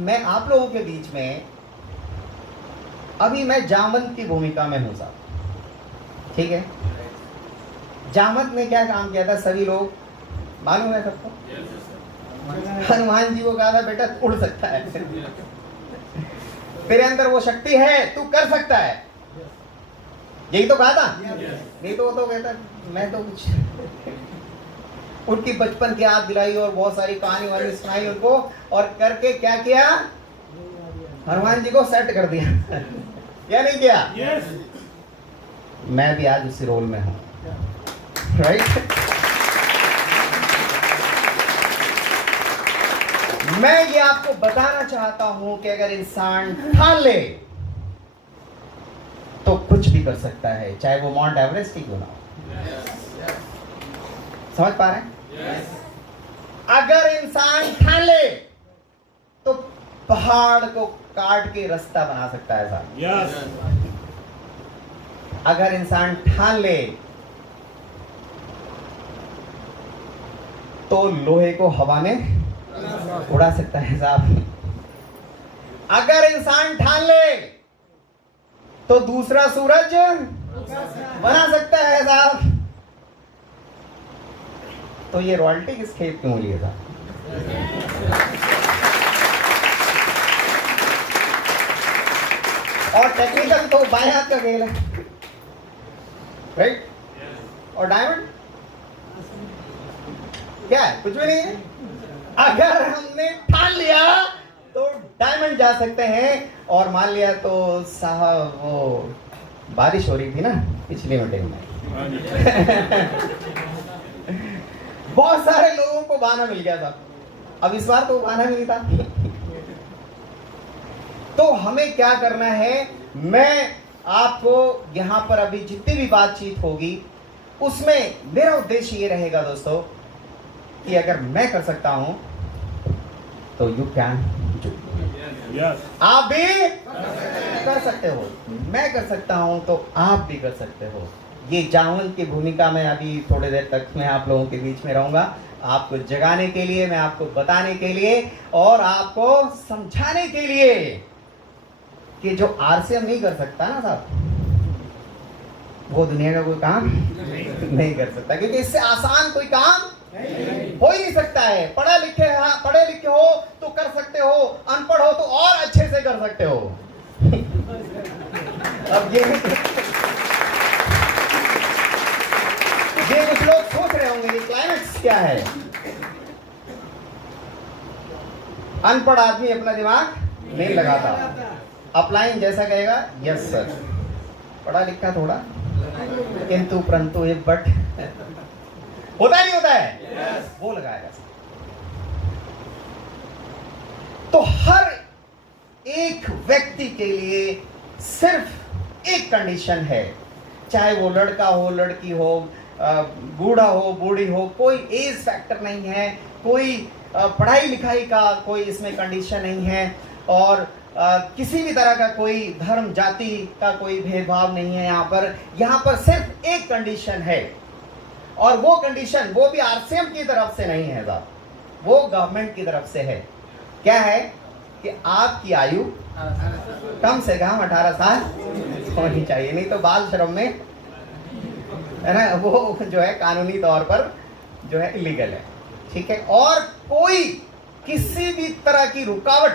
मैं आप लोगों के बीच में अभी मैं जामवंत की भूमिका में हूं साहब, ठीक है। जामवंत ने क्या काम किया था सभी लोग मालूम है सबको। हनुमान जी को कहा था बेटा उड़ सकता है, तेरे अंदर वो शक्ति है, तू कर सकता है, यही तो कहा था। नहीं तो वो तो कहता मैं तो कुछ उनकी बचपन की याद दिलाई और बहुत सारी कहानी वानी सुनाई उनको, और करके क्या किया, हनुमान जी को सेट कर दिया क्या नहीं किया? मैं भी आज उसी रोल में हूं, राइट। मैं ये आपको बताना चाहता हूं कि अगर इंसान ठान ले तो कुछ भी कर सकता है, चाहे वो माउंट एवरेस्ट ही क्यों ना हो। समझ पा रहे हैं? अगर इंसान ठान ले तो पहाड़ को काट के रास्ता बना सकता है साहब। अगर इंसान ठान ले तो लोहे को हवा में उड़ा सकता है साहब। अगर इंसान ठान ले तो दूसरा सूरज बना सकता है साहब। तो ये रॉयल्टी किस खेत क्यों लिए साहब? और टेक्निकल तो बाएं हाथ का खेल है, राइट। और डायमंड क्या है? कुछ भी नहीं है। अगर हमने ठान लिया तो डायमंड जा सकते हैं। और मान लिया तो साहब वो बारिश हो रही थी ना पिछली मीटिंग में बहुत सारे लोगों को बहाना मिल गया था, अब इस बार तो बहाना नहीं था तो हमें क्या करना है, मैं आपको यहां पर अभी जितनी भी बातचीत होगी उसमें मेरा उद्देश्य ये रहेगा दोस्तों कि अगर मैं कर सकता हूं तो यू कैन डू। आप भी कर सकते हो, मैं कर सकता हूं तो आप भी कर सकते हो। ये जामवंत की भूमिका में अभी थोड़ी देर तक मैं आप लोगों के बीच में रहूंगा, आपको जगाने के लिए, मैं आपको बताने के लिए और आपको समझाने के लिए कि जो आरसीएम नहीं कर सकता ना साहब, वो दुनिया का कोई काम नहीं कर सकता, क्योंकि इससे आसान कोई काम हो ही नहीं सकता है। पढ़े लिखे हो तो कर सकते हो, अनपढ़ हो तो और अच्छे से कर सकते हो अब ये कुछ लोग सोच रहे होंगे ये क्लाइमेक्स क्या है। अनपढ़ आदमी अपना दिमाग नहीं लगाता, अपलाइन जैसा कहेगा यस सर, पढ़ा लिखा थोड़ा किंतु परंतु एक बट होता नहीं होता है yes. वो लगाएगा। तो हर एक व्यक्ति के लिए सिर्फ एक कंडीशन है, चाहे वो लड़का हो लड़की हो, बूढ़ा हो बूढ़ी हो, कोई एज फैक्टर नहीं है, कोई पढ़ाई लिखाई का कोई इसमें कंडीशन नहीं है, और किसी भी तरह का कोई धर्म जाति का कोई भेदभाव नहीं है। यहाँ पर सिर्फ एक कंडीशन है, और वो कंडीशन वो भी आरसीएम की तरफ से नहीं है साहब, वो गवर्नमेंट की तरफ से है। क्या है कि आपकी आयु कम से कम 18 साल होनी चाहिए, नहीं तो बाल श्रम में है ना, वो जो है कानूनी तौर पर जो है इलीगल है, ठीक है। और कोई किसी भी तरह की रुकावट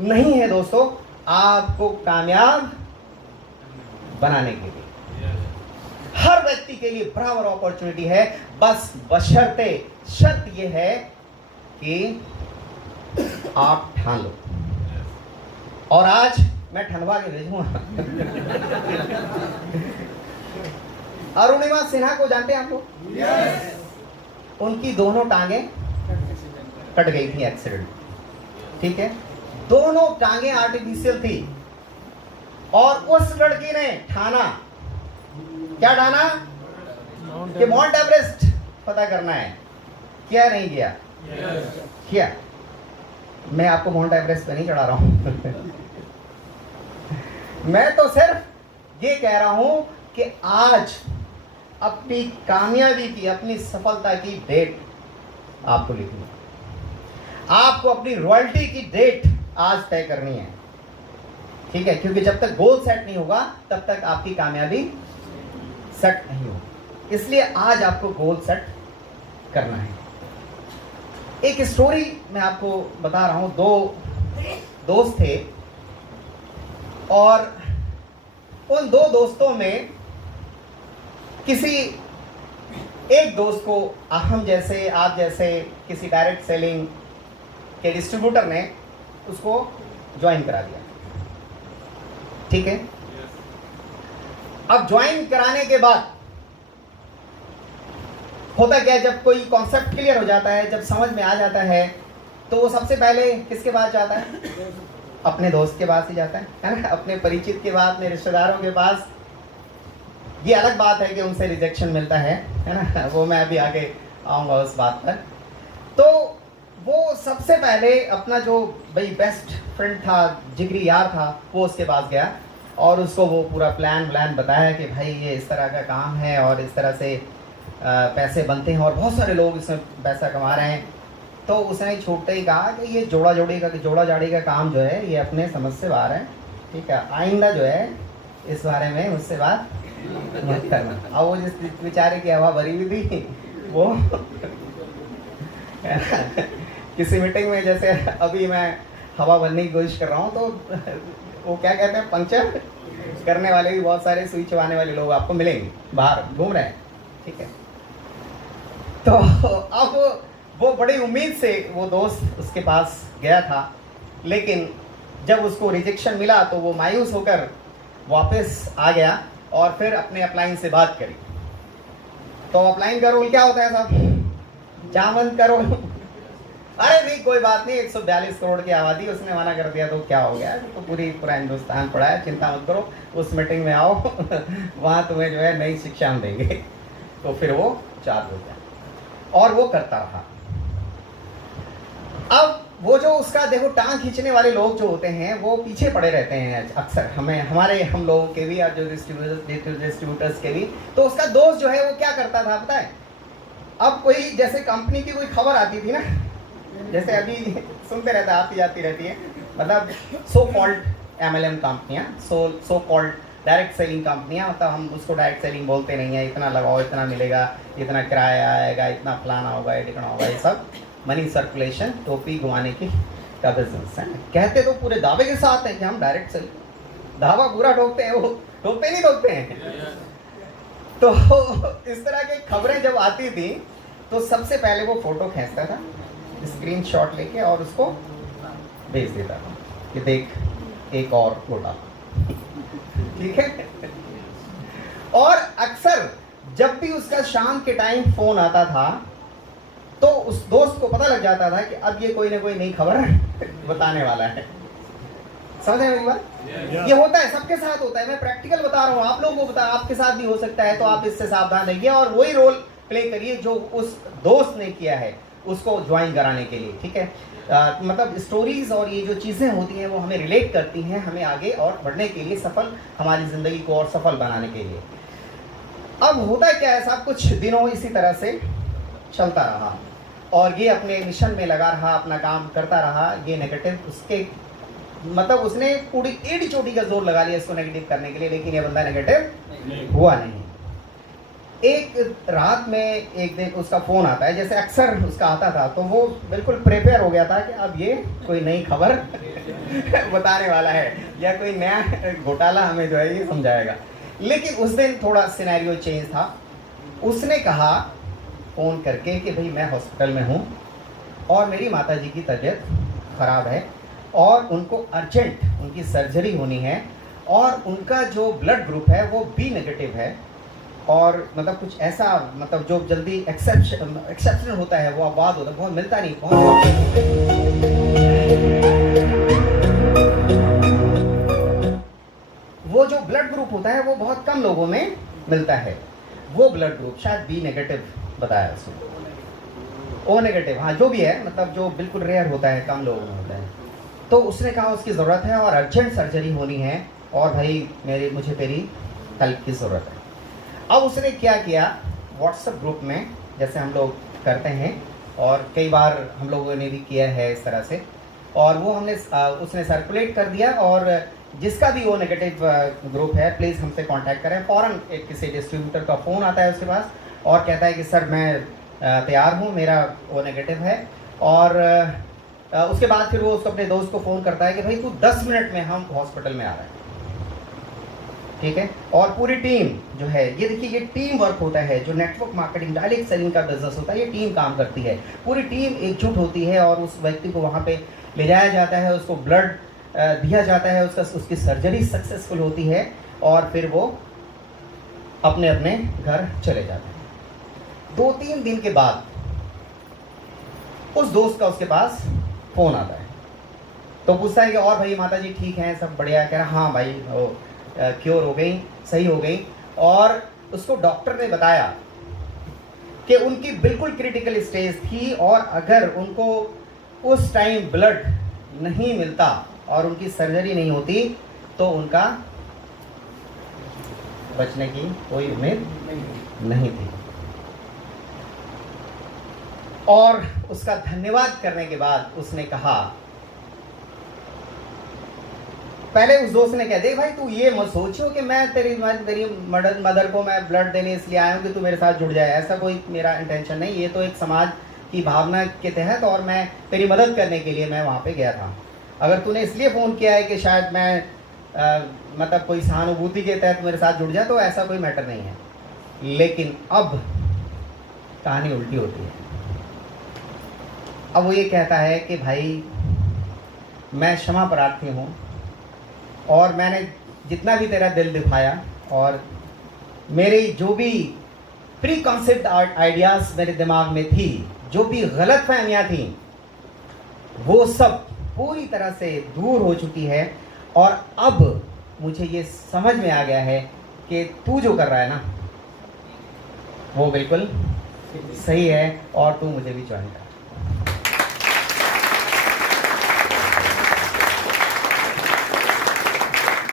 नहीं है दोस्तों आपको कामयाब बनाने के लिए। हर व्यक्ति के लिए बराबर अपॉर्चुनिटी है, बस बशर्ते शर्त यह है कि आप ठान लो। और आज मैं ठनवा के भेजूंगा अरुणिमा सिन्हा को जानते हैं आप लोग? yes. उनकी दोनों टांगे कट गई थी एक्सीडेंट, ठीक है, दोनों टांगे आर्टिफिशियल थी, और उस लड़की ने ठाना, क्या ठाना कि माउंट एवरेस्ट पता करना है। क्या नहीं किया? किया। मैं आपको माउंट एवरेस्ट पे नहीं चढ़ा रहा हूं मैं तो सिर्फ ये कह रहा हूं कि आज अपनी कामयाबी की, अपनी सफलता की डेट आपको लिखनी। आपको अपनी रॉयल्टी की डेट आज तय करनी है, ठीक है, क्योंकि जब तक गोल सेट नहीं होगा तब तक आपकी कामयाबी सेट नहीं होगी। इसलिए आज आपको गोल सेट करना है। एक स्टोरी मैं आपको बता रहा हूं। दो दोस्त थे और उन दो दोस्तों में किसी एक दोस्त को हम जैसे आप जैसे किसी डायरेक्ट सेलिंग के डिस्ट्रीब्यूटर ने उसको ज्वाइन करा दिया, ठीक है। अब ज्वाइन कराने के बाद होता क्या है, जब कोई कॉन्सेप्ट क्लियर हो जाता है, जब समझ में आ जाता है, तो वो सबसे पहले किसके पास जाता है? अपने दोस्त के पास ही जाता है ना, अपने परिचित के पास, अपने रिश्तेदारों के पास। ये अलग बात है कि उनसे रिजेक्शन मिलता है ना, वो मैं अभी आगे आऊँगा उस बात पर। तो वो सबसे पहले अपना जो भाई बेस्ट फ्रेंड था, जिगरी यार था, वो उसके पास गया और उसको वो पूरा प्लान बताया कि भाई ये इस तरह का काम है और इस तरह से पैसे बनते हैं और बहुत सारे लोग इसमें पैसा कमा रहे हैं। तो उसने छूटते ही कहा कि ये जोड़ा जाड़ी का काम जो है ये अपने समझ से बाहर है, ठीक है, आइंदा जो है इस बारे में मुझसे बात मत करना। अब वो जिस बेचारे की हवा भरी हुई थी वो किसी मीटिंग में, जैसे अभी मैं हवा भरने की कोशिश कर रहा हूँ, तो वो क्या कहते हैं, पंक्चर करने वाले भी बहुत सारे, सुई चबाने वाले लोग आपको मिलेंगे, बाहर घूम रहे हैं, ठीक है। तो अब वो बड़ी उम्मीद से वो दोस्त उसके पास गया था, लेकिन जब उसको रिजेक्शन मिला तो वो मायूस होकर वापस आ गया और फिर अपने अपलाइन से बात करी। तो अपलाइन का रोल क्या होता है साहब? जामन का रोल। अरे नहीं कोई बात नहीं, 142 करोड़ की आबादी, उसने मना कर दिया तो क्या हो गया, तो पूरा हिंदुस्तान पड़ा है, चिंता मत करो, उस मीटिंग में आओ वहाँ तुम्हें जो है नई शिक्षा हम देंगे। तो फिर वो चार्ज हो गया और वो करता रहा। अब वो जो उसका देखो टांग खींचने वाले लोग जो होते हैं वो पीछे पड़े रहते हैं अक्सर, हम लोगों के भी और जो डिस्ट्रीब्यूटर्स के भी। तो उसका दोस्त जो है वो क्या करता था पता है? अब कोई जैसे कंपनी की कोई खबर आती थी ना, जैसे अभी सुनते रहता आती जाती रहती है, मतलब सो कॉल्ड MLM कंपनियां, सो कॉल्ड डायरेक्ट सेलिंग कंपनियां, मतलब हम उसको डायरेक्ट सेलिंग बोलते नहीं है, इतना लगाओ इतना मिलेगा, इतना किराया आएगा, इतना फलाना होगा, ये टिकना होगा, ये सब मनी सर्कुलेशन, टोपी घुमाने की का बिजनेस है। कहते तो पूरे दावे के साथ है कि हम डायरेक्ट सेलिंग, दावा पूरा ठोकते हैं, वो ठोकते नहीं ठोकते हैं। तो इस तरह की खबरें जब आती थी तो सबसे पहले वो फोटो खींचता था, स्क्रीनशॉट लेके, और उसको भेज देता था कि देख एक और घोटाला, ठीक है। और अक्सर जब भी उसका शाम के टाइम फोन आता था तो उस दोस्त को पता लग जाता था कि अब ये कोई ना कोई नई खबर बताने वाला है। समझ रहे मेरी बात? ये होता है, सबके साथ होता है, मैं प्रैक्टिकल बता रहा हूँ, आप लोगों को बता, आपके साथ भी हो सकता है, तो आप इससे सावधान रहिए और वही रोल प्ले करिए जो उस दोस्त ने किया है उसको ज्वाइन कराने के लिए, ठीक है। मतलब स्टोरीज और ये जो चीज़ें होती हैं वो हमें रिलेट करती हैं, हमें आगे और बढ़ने के लिए, सफल हमारी ज़िंदगी को और सफल बनाने के लिए। अब होता क्या है साहब, कुछ दिनों इसी तरह से चलता रहा और ये अपने मिशन में लगा रहा, अपना काम करता रहा। ये नेगेटिव उसके, मतलब उसने पूरी एड़ी चोटी का जोर लगा लिया इसको नेगेटिव करने के लिए, लेकिन ये बंदा नेगेटिव हुआ नहीं। एक रात में एक दिन उसका फ़ोन आता है, जैसे अक्सर उसका आता था, तो वो बिल्कुल प्रिपेयर हो गया था कि अब ये कोई नई खबर बताने वाला है या कोई नया घोटाला हमें जो है ये समझाएगा। लेकिन उस दिन थोड़ा सिनेरियो चेंज था। उसने कहा फ़ोन करके कि भाई मैं हॉस्पिटल में हूँ और मेरी माताजी की तबीयत ख़राब है और उनको अर्जेंट उनकी सर्जरी होनी है और उनका जो ब्लड ग्रुप है वो B नेगेटिव है, और मतलब कुछ ऐसा, मतलब जो जल्दी एक्सेप्शन होता है वो आबाद होता है, बहुत मिलता नहीं, बहुत। वो जो ब्लड ग्रुप होता है वो बहुत कम लोगों में मिलता है, वो ब्लड ग्रुप शायद B नेगेटिव बताया उसने, O नेगेटिव, हाँ जो भी है, मतलब जो बिल्कुल रेयर होता है, कम लोगों में होता है। तो उसने कहा उसकी ज़रूरत है और अर्जेंट सर्जरी होनी है और भाई मुझे तेरी हेल्प की ज़रूरत है। अब उसने क्या किया, व्हाट्सएप ग्रुप में जैसे हम लोग करते हैं, और कई बार हम लोगों ने भी किया है इस तरह से, और वो हमने उसने सर्कुलेट कर दिया। और जिसका भी वो नेगेटिव ग्रुप है प्लीज़ हमसे कांटेक्ट करें। फ़ौरन एक किसी डिस्ट्रीब्यूटर का फ़ोन आता है उसके पास और कहता है कि सर मैं तैयार हूँ, मेरा वो नेगेटिव है। और उसके बाद फिर वो उसको अपने दोस्त को फ़ोन करता है कि भाई तू 10 मिनट में हम हॉस्पिटल में आ रहे हैं, ठीक है। और पूरी टीम जो है, ये देखिए ये टीम वर्क होता है। जो नेटवर्क मार्केटिंग डायरेक्ट सेलिंग का बिजनेस होता है, ये टीम काम करती है, पूरी टीम एकजुट होती है और उस व्यक्ति को वहाँ पे ले जाया जाता है, उसको ब्लड दिया जाता है, उसकी सर्जरी सक्सेसफुल होती है और फिर वो अपने अपने घर चले जाते हैं। 2-3 दिन के बाद उस दोस्त का उसके पास फ़ोन आता है, तो पूछता है कि और भाई माता जी ठीक हैं, सब बढ़िया? कह रहा हाँ भाई क्योर हो गई, सही हो गई। और उसको डॉक्टर ने बताया कि उनकी बिल्कुल क्रिटिकल स्टेज थी और अगर उनको उस टाइम ब्लड नहीं मिलता और उनकी सर्जरी नहीं होती तो उनका बचने की कोई उम्मीद नहीं थी। और उसका धन्यवाद करने के बाद उसने कहा, पहले उस दोस्त ने कहा देख भाई तू ये मत सोचो कि मैं तेरी मदर को मैं ब्लड देने इसलिए आया हूँ कि तू मेरे साथ जुड़ जाए, ऐसा कोई मेरा इंटेंशन नहीं। ये तो एक समाज की भावना के तहत और मैं तेरी मदद करने के लिए मैं वहाँ पे गया था। अगर तूने इसलिए फ़ोन किया है कि शायद मैं मतलब कोई सहानुभूति के तहत मेरे साथ जुड़ जाए तो ऐसा कोई मैटर नहीं है। लेकिन अब कहानी उल्टी होती है। अब वो ये कहता है कि भाई मैं क्षमा प्रार्थी हूँ और मैंने जितना भी तेरा दिल दिखाया और मेरी जो भी प्री कॉन्सेप्ट आइडियाज़ मेरे दिमाग में थी, जो भी गलत फहमियाँ थी, वो सब पूरी तरह से दूर हो चुकी है। और अब मुझे ये समझ में आ गया है कि तू जो कर रहा है ना वो बिल्कुल सही है और तू मुझे भी ज्वाइन कर।